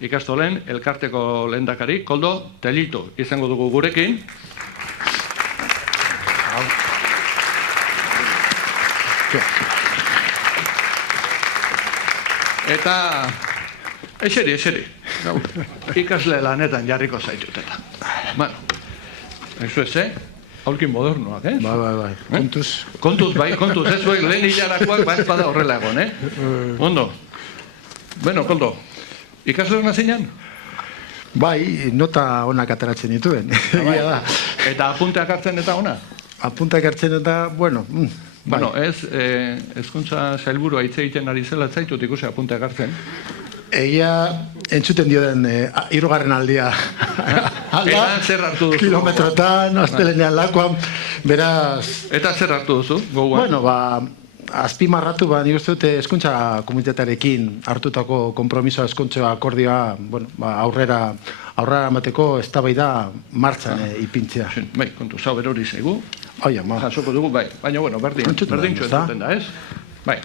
ikastolen elkarteko lehendakari, Koldo Tellitu, izango dugu gurekin. Eta, eseri. Ikasle lanetan jarriko zaitutela. Bueno, eso es, aurkin modernoak, Bai. Kontuz, ez zuek lehen hilarakoak bat bada horrela egon, Ondo. Bueno, Koldo, ikasle hona zeinan? Bai, nota onak ateratzen dituen. Eta apunteak hartzen eta ona? Apunteak hartzen eta, bueno... Bueno, hezkuntza sailburua hitz egiten ari zela zaitut ikusi apunteak hartzen. Egia entzuten dio den 3. aldia. Eta zer hartu duzu? Kilometrotan, astelenean lakoan, beraz... Eta zer hartu duzu? Bueno, azpimarratu, nik uste dute hezkuntza komunitatearekin hartutako konpromisoa hezkuntza akordioa, aurrera emateko eztabaida martxan ipintzea. Bai, kontu, zauber hori zaigu. Jasoko dugu, bai. Baina, bueno, berdin txuen da, ez? Bai.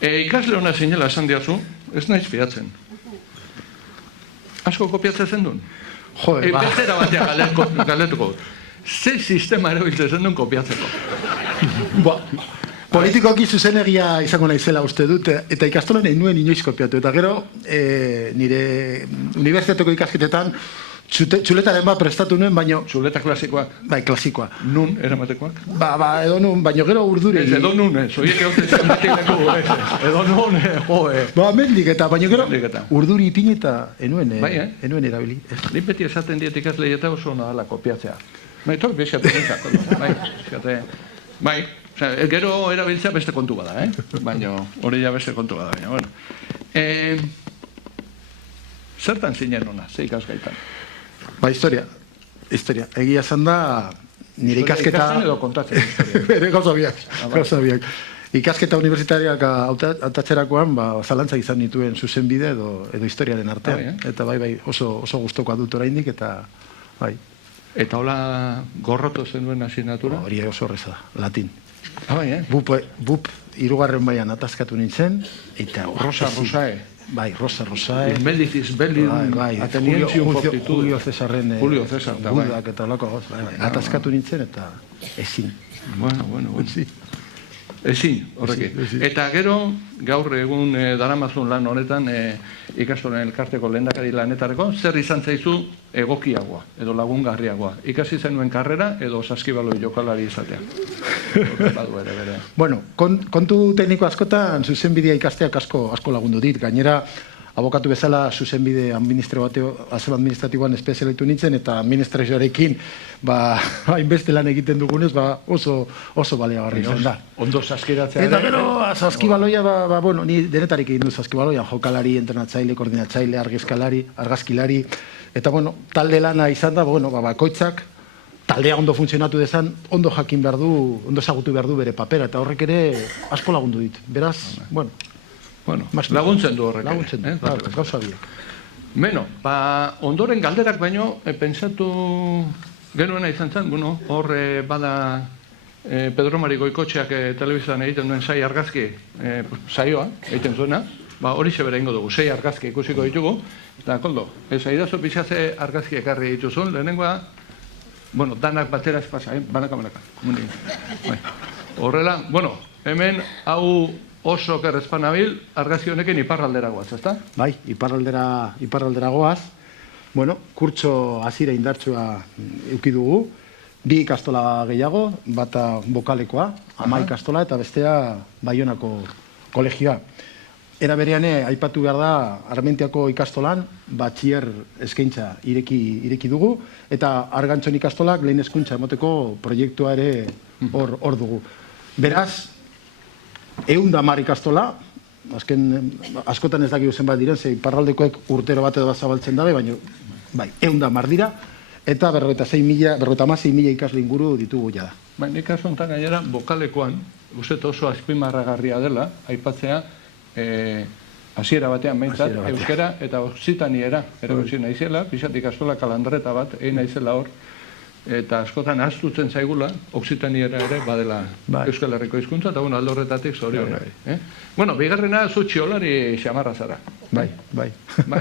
Ikasle hona zinela esan diazu, ez naiz fiatzen. Asko kopiatzen zen duen? Jode, ba. Bezera batean galetuko. Ze sistema erabiltzen zen duen kopiatzeko? Politikoki zuzenegia izango naizela uste dut, eta ikastolen egin nuen inoiz kopiatu. Eta gero, nire unibertsitateko ikasketetan, txuletaren bat prestatu nuen, baino... Txuleta klasikoak? Bai, klasikoa. Nun eramatekoak? Edo nun, baino gero urduri... Ez, edo nun, oiek egoten zen batileko, edo nun, joe... Mendik eta, baino gero urduri ipin eta enuen erabili. Nik beti esaten diet ikasle eta oso ona dala kopiatzea. Tor, bexatu nintzak, bai, gero erabiltzea beste kontu bada, baina hori ja beste kontu bada, baina, bueno. Zertan zinen ona, ze ikasgaitan? Historia. Egia zan da, nire ikasketa... Ikasten edo kontatzen historia? Bere, gauza biak. Ikasketa universitariak atatzerakoan, zalantza izan nituen zuzenbide edo historiaren artean. Eta bai, oso gustokoa dut oraindik, eta bai. Eta hola gorroto zenuen asignatura? Hori oso horreza da, latin. Bai, BUP 3. baian atazkatu nintzen, eta... Rosae. Bai, Rosae. Medicis Bellin, Atenienzium Fortitudo. Julio Cesarren budak eta olako goz. Atazkatu nintzen eta ezin. Bueno. Ezin, horrekin. Eta gero, gaur egun daramazun lan honetan, ikastolen elkarteko lehendakari lanetareko, zer izan zaizu egokiagoa, edo lagungarriagoa. Ikasi zenuen karrera, edo saskibaloi jokalari izatea. Bueno, kontu tekniko askotan, zuzenbidea ikasteak asko lagundu dit. Gainera, abokatu bezala zuzenbide administratiboan espezialitu nintzen, eta administrazioarekin hainbeste lan egiten dugunez, oso baleagarri izan da. Ondo saskiratzea. Eta gero, saskibaloia, ni denetarik egin du saskibaloian, jokalari, entrenatzaile, koordinatzaile, argazkilari, eta talde lana izan da, bakoitzak, taldea ondo funtzionatu dezan, ondo jakin behar du, ondo ezagutu behar du bere papera, eta horrek ere asko lagundu dit. Beraz, laguntzen du horrek. Laguntzen du, gauza biak. Beno, ondoren galderak baino, pentsatu genuena izan zen, hor bada Pedro Mari Goikotxeak telebizan egiten duen 6 argazki saioa, egiten zuena, hori sebera ingo dugu, 6 argazki ikusiko ditugu, eta Koldo, ez aidazu pixatze argazki ekarri dituzun, lehenengoa, danak batera ez pasa, banaka. Horrela, hemen hau oso kerrezpan abil, argazki honekin iparraldera goaz, ezta? Bai, iparraldera goaz. Kurtso hasiera indartsua eduki dugu. 2 ikastola gehiago, bata bokalekoa, 10 ikastola, eta bestea Baionako kolegioa. Era berean, aipatu behar da, Armentiako ikastolan, batxier eskaintza ireki dugu, eta Argantzon ikastolak lehen hezkuntza emoteko proiektua ere hor dugu. Beraz, 110 ikastola, askotan ez dakigu zenbat diren, ze iparraldekoek urtero bat edo bat zabaltzen dabe, baina, 110 dira, eta 56.000 ikasle inguru ditugu jada. Nik kasu honetan gainera, bokalekoan, uste oso azpimarragarria dela, aipatzea, hasiera batean behintzat, euskera eta oksitaniera erabiltzen naizela, pixat ikastola kalandreta bat, egin naizela hor, eta askotan ahaztutzen zaigula, oksitaniera ere badela Euskal Herriko hizkuntza, eta aldo horretatik zorionak. Bigarrena, zu txiolari xamarra zara. Bai. Bai,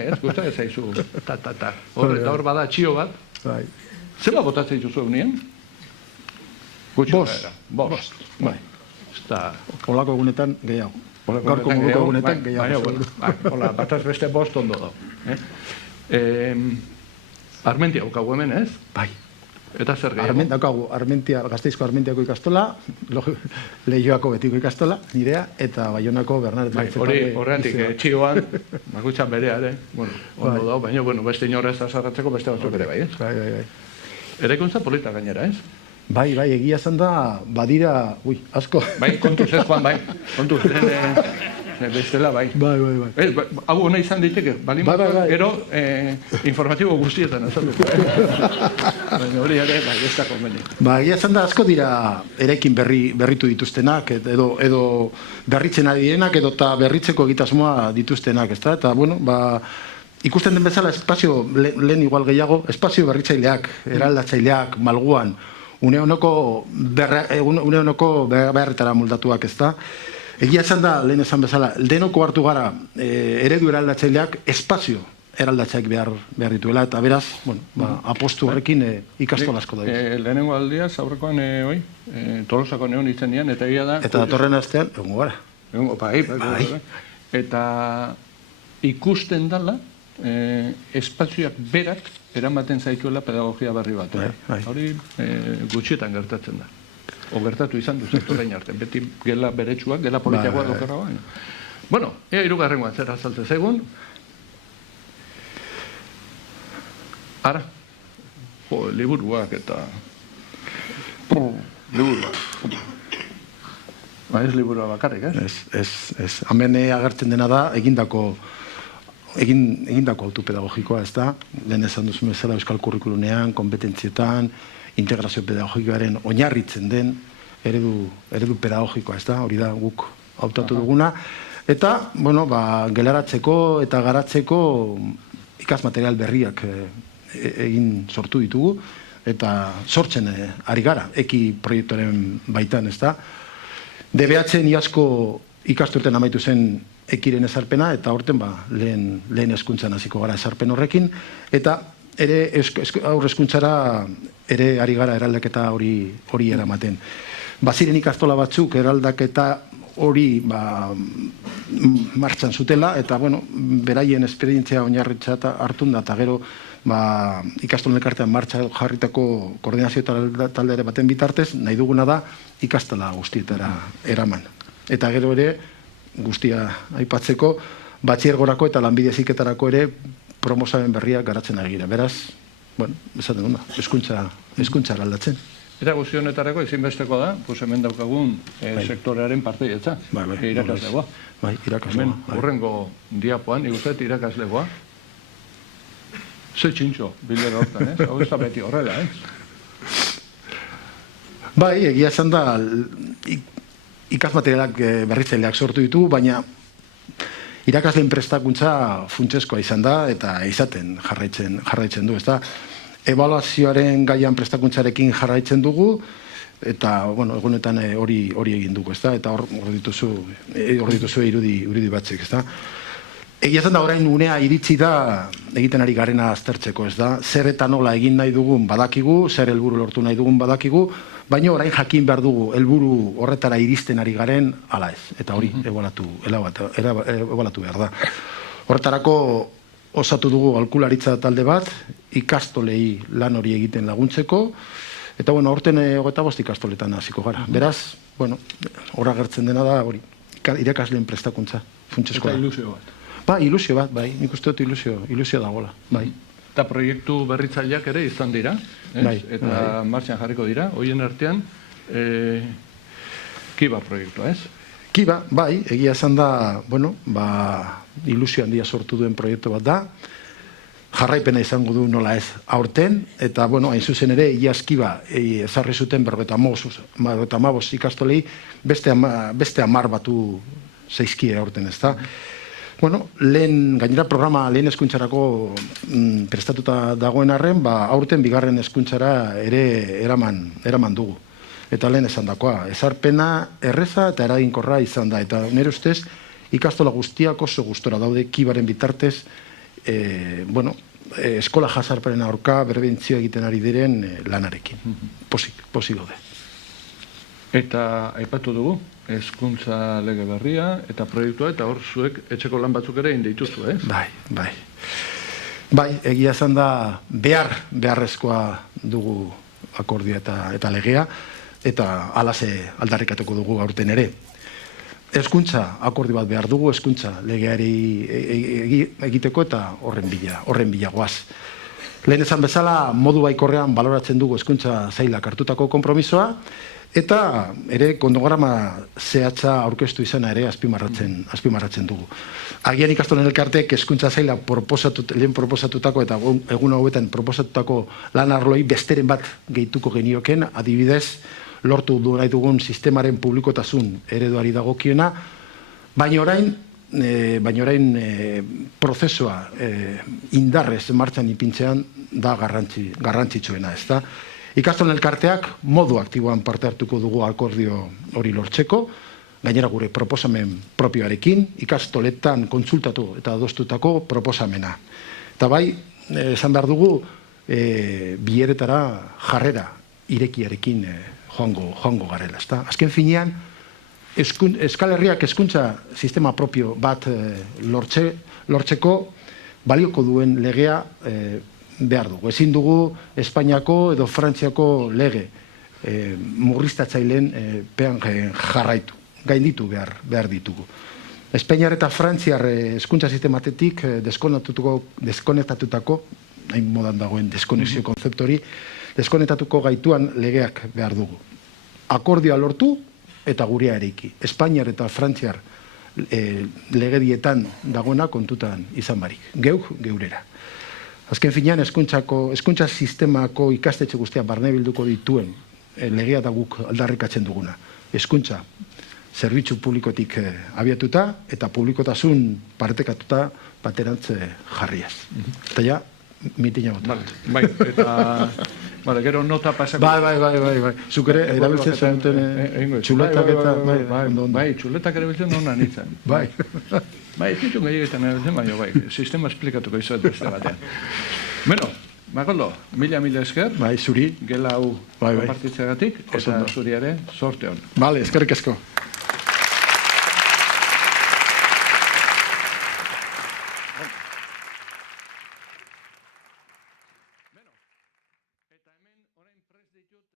ez, gusta ez zaizu, ta. Hor bada txio bat. Bai. Zela botatzen dituzu unien? Bost. Bai. Está. Olako egunetan gehiago. Gaurko moduko egunetan gehiago. Hola, bataz beste bost ondo da. Armentia daukagu hemen, ez? Bai. Eta zer gehiago? Gasteizko Armentiako ikastola, Leioako betiko ikastola, nirea, eta Baionako Bernardet. Horretik, txioan, bakutxan berea, ere. Ondo da, baina, beste inorrez azarratzeko beste batzuk ere, bai, ez? Bai. Eraikuntza polita gainera, ez? Bai, egia esan da, badira, asko. Bai, kontuz ez, Juan, bai. Kontuz, bestela, bai. Bai. Hau hona izan diteke, bali gero informatibo guztietan azalduko. Baina hori ere, bai, ez da konbeni. Egia esan da, asko dira eraikin berritu dituztenak, edo berritzen ari direnak, edo eta berritzeko egitasmoa dituztenak, ez da? Eta, ikusten den bezala espazio, lehen igual gehiago, espazio berritzaileak, eraldatzaileak, malguan, une honoko beharretara moldatuak, ez da? Egia esan da, lehen esan bezala, denoko hartu gara eredu eraldatzaileak espazio eraldatzaileak behar dituela, eta beraz, apostu horrekin ikastola asko da. Lehenengo aldiaz, aurrekoan, Tolosako neon itzen eta egia da... Eta datorren astean, egongo gara. Bai. Eta ikusten dala, espazioak berak eramaten zaituela pedagogia berri bat. Hori gutxietan gertatzen da. O gertatu izan duzen orain arte. Beti gela beretsuak, gela politiagoak dokerra baina. Bueno, ea hirugarrengoan zer azaltzen zaigun. Ara. Liburuak eta... Liburuak. Ez liburua bakarrik, ez? Ez. Hemen agertzen dena da, egindako autopedagogikoa, ez da? Lehen esan duzu bezala euskal kurrikulunean, kompetentzietan, integrazio pedagogikoaren oinarritzen den eredu pedagogikoa, ez da? Hori da guk hautatu duguna. Eta, gelaratzeko eta garatzeko ikasmaterial berriak egin sortu ditugu, eta sortzen ari gara, eki proiektuaren baitan, ez da? DBH-en iazko ikasturten amaitu zen ekiren ezarpena, eta horten lehen hezkuntzan hasiko gara ezarpen horrekin, eta ere aurre hezkuntzara ere ari gara eraldaketa hori eramaten. Baziren ikastola batzuk eraldaketa hori martxan zutela, eta beraien esperientzia oinarritzat hartun da, eta gero ikastolen elkartean martxa jarritako koordinazio talde baten bitartez, nahi duguna da ikastola guztietara eraman. Eta gero ere, guztia aipatzeko, batxiergorako eta lanbide heziketarako ere promosamen berriak garatzen ari gira. Beraz, esaten duna, hezkuntza aldatzen. Eta guzti honetarako ezinbesteko da, hemen daukagun sektorearen parteietza. Irakaslegoa. Bai, irakaslegoa. Hemen horrengo diapoan, ikusten irakaslegoa. Ze txintxo, bildera hortan, ez? Hau ez da beti horrela, ez? Bai, egia esan da, ikasmaterialak berritzaileak sortu ditugu, baina irakasleen prestakuntza funtsezkoa izan da, eta izaten jarraitzen du, ez da? Ebaluazioaren gaian prestakuntzarekin jarraitzen dugu, eta, egunetan hori egin dugu, ez da? Eta hor dituzu irudi batzuk, ez da? Egia zen da, orain unea iritsi da egiten ari garena aztertzeko, ez da? Zer eta nola egin nahi dugun badakigu, zer helburu lortu nahi dugun badakigu, baina orain jakin behar dugu helburu horretara iristen ari garen ala ez, eta hori ebaluatu behar da. Horretarako osatu dugu aholkularitza talde bat, ikastolei lan hori egiten laguntzeko, eta horten 25 ikastoletan hasiko gara. Beraz, horra gertzen dena da hori, irakasleen prestakuntza funtsezkoa. Eta ilusio bat. Ilusio bat, bai, nik uste dut ilusio dagoela, bai. Eta proiektu berritzaileak ere izan dira, eta martxan jarriko dira, hoien artean, Kiba proiektua, ez? Kiba, bai, egia esan da, ilusio handia sortu duen proiektu bat da, jarraipena izango du nola ez aurten, eta, hain zuzen ere, iaz Kiba ezarri zuten 55 ikastolei beste 10 batu zaizkie aurten, ez da? Gainera programa lehen hezkuntzarako prestatuta dagoen arren, aurten bigarren hezkuntzara ere eraman dugu. Eta lehen esan dakoa, ezarpena erreza eta eraginkorra izan da. Eta nire ustez, ikastola guztiak oso gustora daude kibaren bitartez, eskola jazarparen aurka berbentzio egiten ari diren lanarekin. Pozik daude. Eta aipatu dugu, hezkuntza lege berria eta proiektua, eta hor zuek etxeko lan batzuk ere indituzu, ez? Bai, egia esan da beharrezkoa dugu akordia eta legea, eta alase aldarrikatuko dugu aurten ere. Hezkuntza akordi bat behar dugu, hezkuntza legeari egiteko eta horren bila goaz. Lehen esan bezala, modu baikorrean baloratzen dugu hezkuntza sailak hartutako konpromisoa, eta ere kondograma zehatza aurkeztu izana ere azpimarratzen dugu. Agian ikastolen elkartek hezkuntza saila lehen proposatutako eta egun hauetan proposatutako lan arloi besteren bat gehituko genioken, adibidez, lortu du nahi dugun sistemaren publikotasun ereduari dagokiona, baina orain prozesua indarrez martxan ipintzean da garrantzitsuena, ez da? Ikastolen elkarteak modu aktiboan parte hartuko dugu akordio hori lortzeko, gainera gure proposamen propioarekin, ikastoletan kontsultatu eta adostutako proposamena. Eta bai, esan behar dugu, bileretara jarrera irekiarekin joango garela. Azken finean, Euskal Herriak hezkuntza sistema propio bat lortzeko balioko duen legea behar dugu. Ezin dugu Espainiako edo Frantziako lege murriztatzaileen pean jarraitu. Gainditu behar ditugu. Espainiar eta Frantziar hezkuntza sistematetik deskonetatutako, hain modan dagoen deskonexio konzeptori, deskonektatuko gaituan legeak behar dugu. Akordioa lortu eta gurea eraiki. Espainiar eta Frantziar legedietan dagoena kontutan izan barik. Geurera. Azken finean, hezkuntza sistemako ikastetxe guztia barne bilduko dituen legea da guk aldarrikatzen duguna. Hezkuntza zerbitzu publikotik abiatuta eta publikotasun partekatuta baterantz jarriaz. Eta ja, mitina bota. Bai, eta gero nota pasako. Bai. Zuk ere, erabiltzen zenuten txuletak eta... Bai, txuletak erabiltzen honan izan. Bai. Bai, ez ditun gehietan erabiltzen, baina bai, sistema esplikatuko izuet beste batean. Bueno, Makoldo, mila esker. Bai, zuri. Gela hau konpartitzeagatik, eta zuri ere, sorte hon. Bale, eskerrik asko.